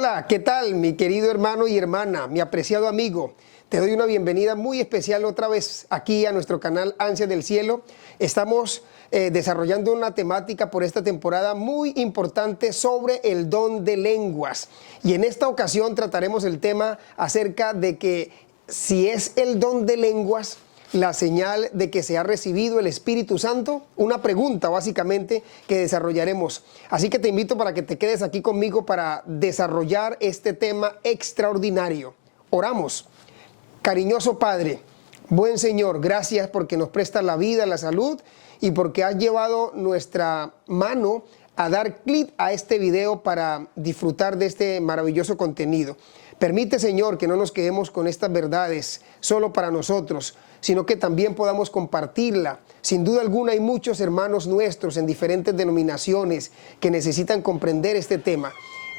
Hola, ¿qué tal, mi querido hermano y hermana, mi apreciado amigo? Te doy una bienvenida muy especial otra vez aquí a nuestro canal Ansias del Cielo. Estamos desarrollando una temática por esta temporada muy importante sobre el don de lenguas. Y en esta ocasión trataremos el tema acerca de que si es el don de lenguas la señal de que se ha recibido el Espíritu Santo, una pregunta básicamente que desarrollaremos. Así que te invito para que te quedes aquí conmigo para desarrollar este tema extraordinario. Oramos. Cariñoso Padre, buen Señor, gracias porque nos prestas la vida, la salud y porque has llevado nuestra mano a dar clic a este video para disfrutar de este maravilloso contenido. Permite, Señor, que no nos quedemos con estas verdades solo para nosotros, sino que también podamos compartirla. Sin duda alguna hay muchos hermanos nuestros en diferentes denominaciones que necesitan comprender este tema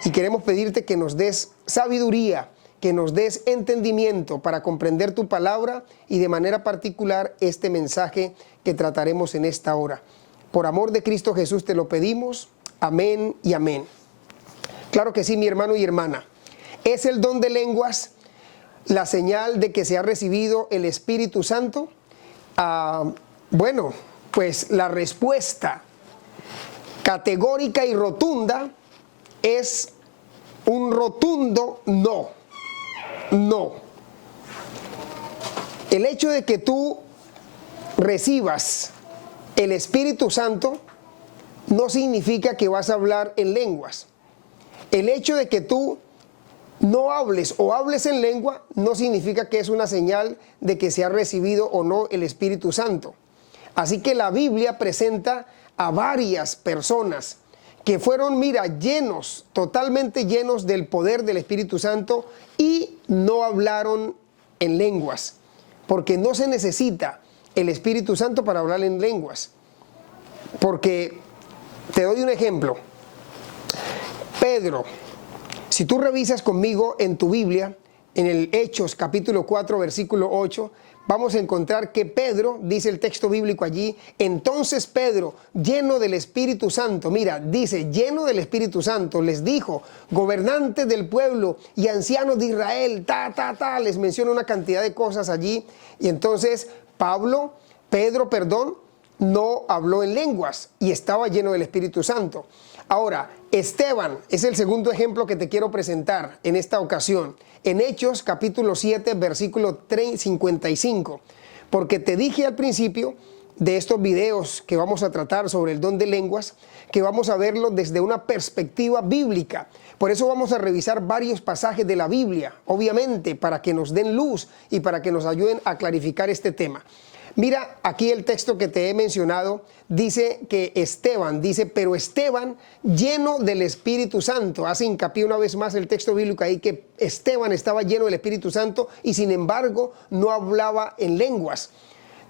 y queremos pedirte que nos des sabiduría, que nos des entendimiento para comprender tu palabra y de manera particular este mensaje que trataremos en esta hora. Por amor de Cristo Jesús te lo pedimos. Amén y amén. Claro que sí, mi hermano y hermana. ¿Es el don de lenguas la señal de que se ha recibido el Espíritu Santo? Bueno, pues la respuesta categórica y rotunda es un rotundo no. No. El hecho de que tú recibas el Espíritu Santo no significa que vas a hablar en lenguas. El hecho de que tú no hables o hables en lengua no significa que es una señal de que se ha recibido o no el Espíritu Santo. Así que la Biblia presenta a varias personas que fueron, llenos, totalmente llenos del poder del Espíritu Santo y no hablaron en lenguas, porque no se necesita el Espíritu Santo para hablar en lenguas. Porque, te doy un ejemplo, Pedro, si tú revisas conmigo en tu Biblia, en el Hechos capítulo 4, versículo 8, vamos a encontrar que Pedro, dice el texto bíblico allí, entonces Pedro, lleno del Espíritu Santo, dice, lleno del Espíritu Santo, les dijo, gobernantes del pueblo y ancianos de Israel, les menciona una cantidad de cosas allí. Y entonces Pedro, no habló en lenguas y estaba lleno del Espíritu Santo. Ahora, Esteban es el segundo ejemplo que te quiero presentar en esta ocasión. En Hechos capítulo 7, versículo 55. Porque te dije al principio de estos videos que vamos a tratar sobre el don de lenguas, que vamos a verlo desde una perspectiva bíblica. Por eso vamos a revisar varios pasajes de la Biblia, obviamente, para que nos den luz y para que nos ayuden a clarificar este tema. Mira, aquí el texto que te he mencionado dice que pero Esteban, lleno del Espíritu Santo. Hace hincapié una vez más el texto bíblico ahí que Esteban estaba lleno del Espíritu Santo y sin embargo no hablaba en lenguas.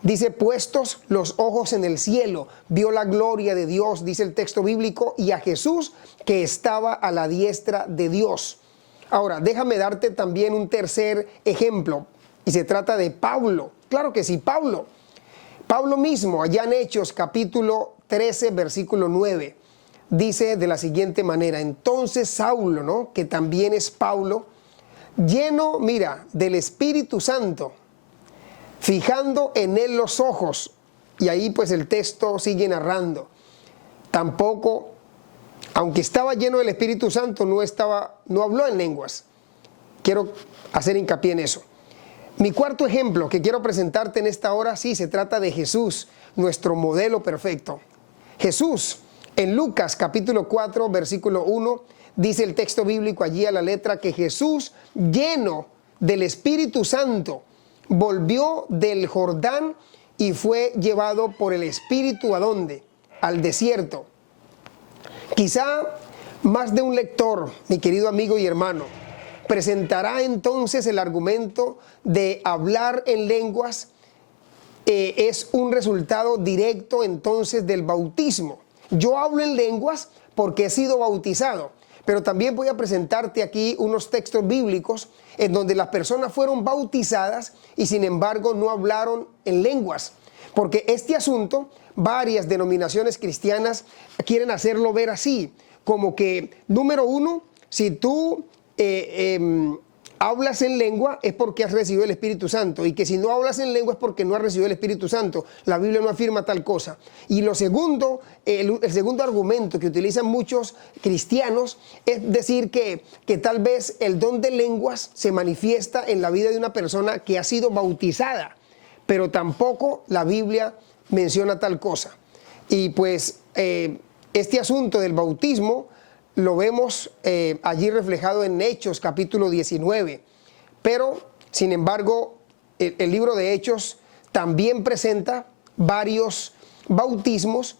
Dice, puestos los ojos en el cielo, vio la gloria de Dios, dice el texto bíblico, y a Jesús que estaba a la diestra de Dios. Ahora, déjame darte también un tercer ejemplo, y se trata de Pablo. Claro que sí, Pablo mismo, allá en Hechos capítulo 13, versículo 9, dice de la siguiente manera, entonces Saulo, que también es Pablo, lleno, del Espíritu Santo, fijando en él los ojos, y ahí pues el texto sigue narrando, tampoco, aunque estaba lleno del Espíritu Santo, no habló en lenguas. Quiero hacer hincapié en eso. Mi cuarto ejemplo que quiero presentarte en esta hora, sí, se trata de Jesús, nuestro modelo perfecto. Jesús, en Lucas capítulo 4, versículo 1, dice el texto bíblico allí a la letra que Jesús, lleno del Espíritu Santo, volvió del Jordán y fue llevado por el Espíritu ¿a dónde? Al desierto. Quizá más de un lector, mi querido amigo y hermano, presentará entonces el argumento de hablar en lenguas es un resultado directo entonces del bautismo. Yo hablo en lenguas porque he sido bautizado, pero también voy a presentarte aquí unos textos bíblicos en donde las personas fueron bautizadas y sin embargo no hablaron en lenguas. Porque este asunto, varias denominaciones cristianas quieren hacerlo ver así, como que, número uno, si tú hablas en lengua es porque has recibido el Espíritu Santo, y que si no hablas en lengua es porque no has recibido el Espíritu Santo. La Biblia no afirma tal cosa. Y lo segundo, el segundo argumento que utilizan muchos cristianos es decir que tal vez el don de lenguas se manifiesta en la vida de una persona que ha sido bautizada, pero tampoco la Biblia menciona tal cosa. Y pues este asunto del bautismo lo vemos allí reflejado en Hechos capítulo 19, pero sin embargo el libro de Hechos también presenta varios bautismos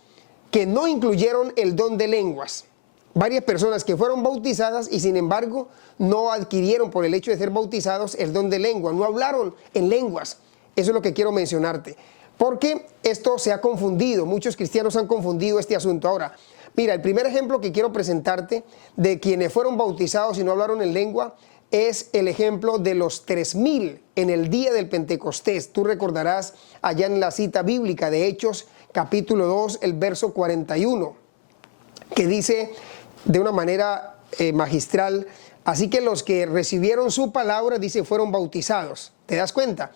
que no incluyeron el don de lenguas. Varias personas que fueron bautizadas y sin embargo no adquirieron por el hecho de ser bautizados el don de lengua, no hablaron en lenguas. Eso es lo que quiero mencionarte, porque esto se ha confundido, muchos cristianos han confundido este asunto. Ahora, mira, el primer ejemplo que quiero presentarte de quienes fueron bautizados y no hablaron en lengua es el ejemplo de los 3,000 en el día del Pentecostés. Tú recordarás allá en la cita bíblica de Hechos capítulo 2, el verso 41, que dice de una manera magistral: así que los que recibieron su palabra, dice, fueron bautizados. ¿Te das cuenta?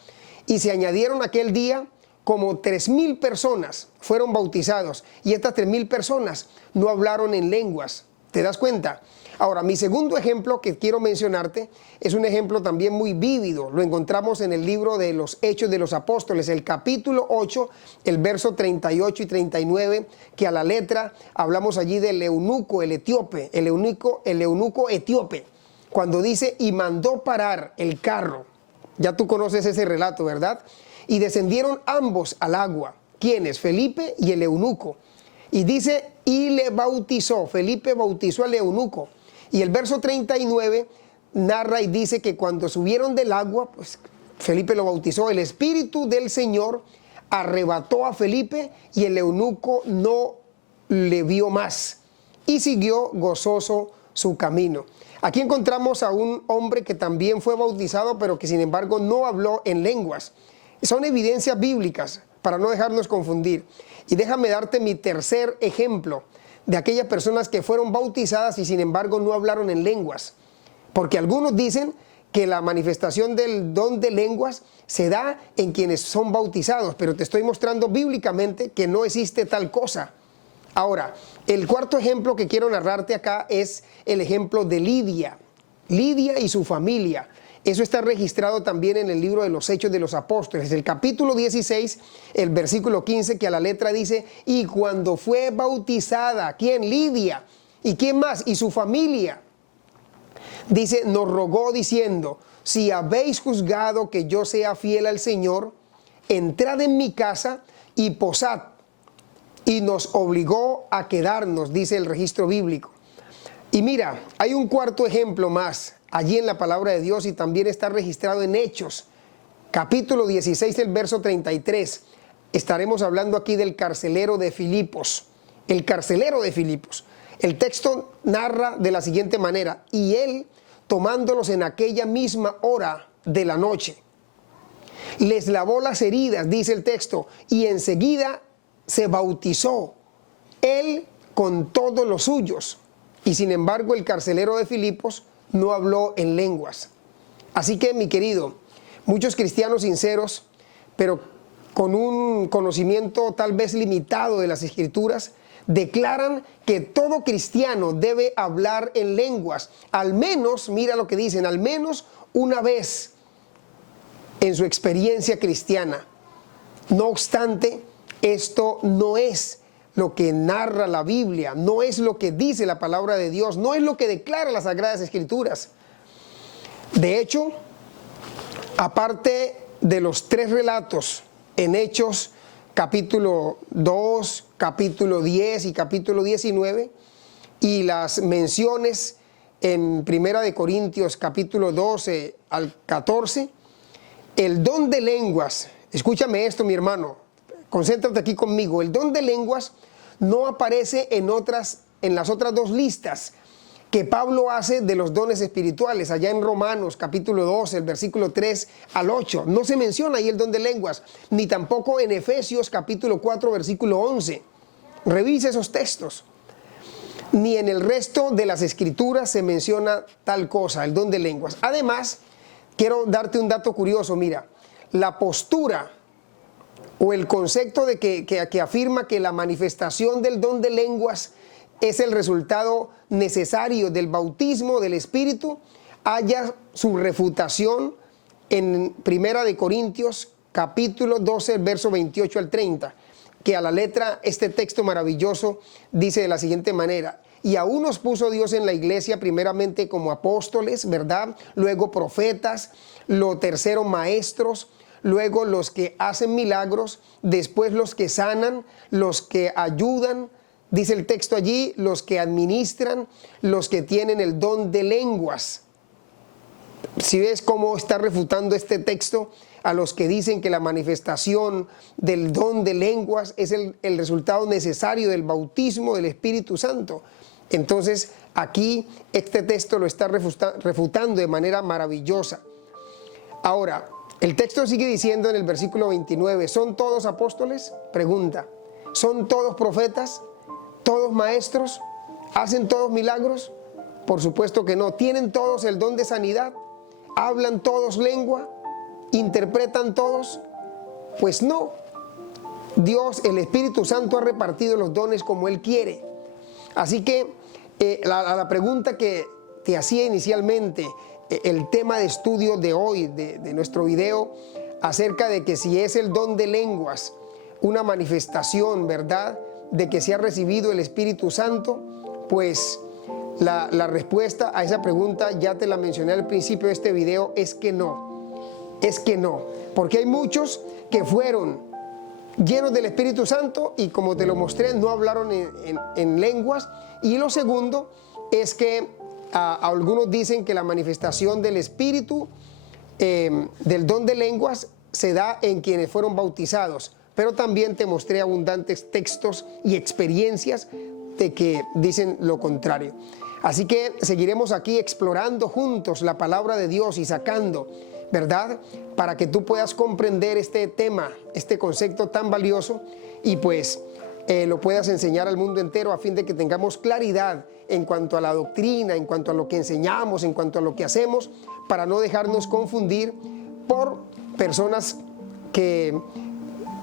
Y se añadieron aquel día como 3,000 personas fueron bautizados, y estas 3,000 personas no hablaron en lenguas. ¿Te das cuenta? Ahora, mi segundo ejemplo que quiero mencionarte es un ejemplo también muy vívido. Lo encontramos en el libro de los Hechos de los Apóstoles, el capítulo 8, el verso 38 y 39, que a la letra hablamos allí del eunuco, el etíope, el eunuco etíope, cuando dice: y mandó parar el carro. Ya tú conoces ese relato, ¿verdad? Y descendieron ambos al agua. ¿Quiénes? Felipe y el eunuco. Y dice: y le bautizó. Felipe bautizó al eunuco. Y el verso 39 narra y dice que cuando subieron del agua, pues Felipe lo bautizó. El Espíritu del Señor arrebató a Felipe y el eunuco no le vio más. Y siguió gozoso su camino. Aquí encontramos a un hombre que también fue bautizado, pero que sin embargo no habló en lenguas. Son evidencias bíblicas para no dejarnos confundir. Y déjame darte mi tercer ejemplo de aquellas personas que fueron bautizadas y sin embargo no hablaron en lenguas. Porque algunos dicen que la manifestación del don de lenguas se da en quienes son bautizados, pero te estoy mostrando bíblicamente que no existe tal cosa. Ahora, el cuarto ejemplo que quiero narrarte acá es el ejemplo de Lidia. Lidia y su familia. Eso está registrado también en el libro de los Hechos de los Apóstoles, el capítulo 16, el versículo 15, que a la letra dice: y cuando fue bautizada, ¿quién? Lidia. ¿Y quién más? Y su familia. Dice: nos rogó diciendo: si habéis juzgado que yo sea fiel al Señor, entrad en mi casa y posad. Y nos obligó a quedarnos, dice el registro bíblico. Y mira, hay un cuarto ejemplo más allí en la palabra de Dios y también está registrado en Hechos, capítulo 16, el verso 33. Estaremos hablando aquí del carcelero de Filipos. El carcelero de Filipos. El texto narra de la siguiente manera: y él, tomándolos en aquella misma hora de la noche, les lavó las heridas, dice el texto, y enseguida se bautizó, él con todos los suyos. Y sin embargo el carcelero de Filipos no habló en lenguas. Así que, mi querido, muchos cristianos sinceros, pero con un conocimiento tal vez limitado de las Escrituras, declaran que todo cristiano debe hablar en lenguas, al menos, mira lo que dicen, al menos una vez en su experiencia cristiana. No obstante, esto no es lo que narra la Biblia, no es lo que dice la palabra de Dios, no es lo que declara las Sagradas Escrituras. De hecho, aparte de los 3 relatos en Hechos, capítulo 2, capítulo 10 y capítulo 19, y las menciones en Primera de Corintios, capítulo 12 al 14, el don de lenguas, escúchame esto, mi hermano, concéntrate aquí conmigo, el don de lenguas no aparece en las otras 2 listas que Pablo hace de los dones espirituales, allá en Romanos capítulo 12, el versículo 3 al 8. No se menciona ahí el don de lenguas, ni tampoco en Efesios capítulo 4, versículo 11. Revisa esos textos. ni en el resto de las escrituras se menciona tal cosa, el don de lenguas. Además, quiero darte un dato curioso. Mira, la postura o el concepto de que afirma que la manifestación del don de lenguas es el resultado necesario del bautismo del Espíritu, haya su refutación en Primera de Corintios, capítulo 12, verso 28 al 30, que a la letra este texto maravilloso dice de la siguiente manera: y aún nos puso Dios en la iglesia primeramente como apóstoles, ¿verdad? Luego profetas, lo tercero maestros, luego los que hacen milagros, después los que sanan, los que ayudan, dice el texto allí, los que administran, los que tienen el don de lenguas. Si ves cómo está refutando este texto a los que dicen que la manifestación del don de lenguas es el resultado necesario del bautismo del Espíritu Santo. Entonces aquí este texto lo está refutando de manera maravillosa. Ahora, el texto sigue diciendo en el versículo 29, ¿son todos apóstoles? Pregunta. ¿Son todos profetas? ¿Todos maestros? ¿Hacen todos milagros? Por supuesto que no. ¿Tienen todos el don de sanidad? ¿Hablan todos lengua? ¿Interpretan todos? Pues no. Dios, el Espíritu Santo, ha repartido los dones como Él quiere. Así que la pregunta que te hacía inicialmente, el tema de estudio de hoy, de nuestro video, acerca de que si es el don de lenguas una manifestación, ¿verdad?, de que se ha recibido el Espíritu Santo, pues la respuesta a esa pregunta ya te la mencioné al principio de este video, es que no. Es que no, porque hay muchos que fueron llenos del Espíritu Santo y, como te lo mostré, no hablaron en lenguas. Y lo segundo es que algunos dicen que la manifestación del Espíritu, del don de lenguas, se da en quienes fueron bautizados. Pero también te mostré abundantes textos y experiencias de que dicen lo contrario. Así que seguiremos aquí explorando juntos la palabra de Dios y sacando, ¿verdad?, para que tú puedas comprender este tema, este concepto tan valioso, y pues lo puedas enseñar al mundo entero, a fin de que tengamos claridad en cuanto a la doctrina, en cuanto a lo que enseñamos, en cuanto a lo que hacemos, para no dejarnos confundir por personas que,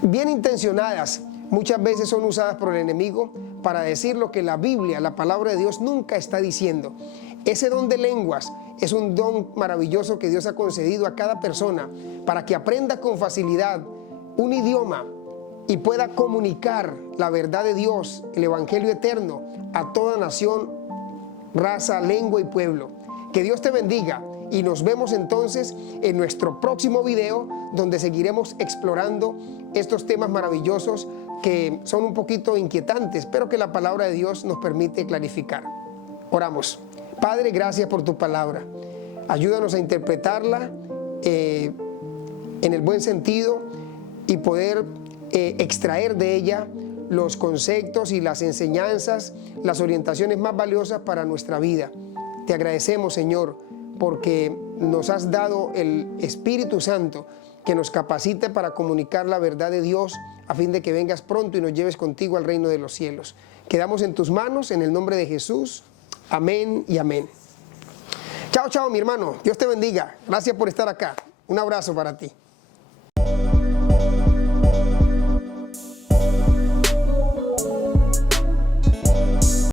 bien intencionadas, muchas veces son usadas por el enemigo para decir lo que la Biblia, la palabra de Dios, nunca está diciendo. Ese don de lenguas es un don maravilloso que Dios ha concedido a cada persona para que aprenda con facilidad un idioma y pueda comunicar la verdad de Dios, el evangelio eterno, a toda nación, raza, lengua y pueblo. Que Dios te bendiga y nos vemos entonces en nuestro próximo video, donde seguiremos explorando estos temas maravillosos que son un poquito inquietantes, pero que la palabra de Dios nos permite clarificar. Oramos. Padre, gracias por tu palabra. Ayúdanos a interpretarla en el buen sentido y poder extraer de ella los conceptos y las enseñanzas, las orientaciones más valiosas para nuestra vida. Te agradecemos, Señor, porque nos has dado el Espíritu Santo que nos capacite para comunicar la verdad de Dios, a fin de que vengas pronto y nos lleves contigo al reino de los cielos. Quedamos en tus manos, en el nombre de Jesús. Amén y amén. Chao, chao, mi hermano. Dios te bendiga. Gracias por estar acá. Un abrazo para ti.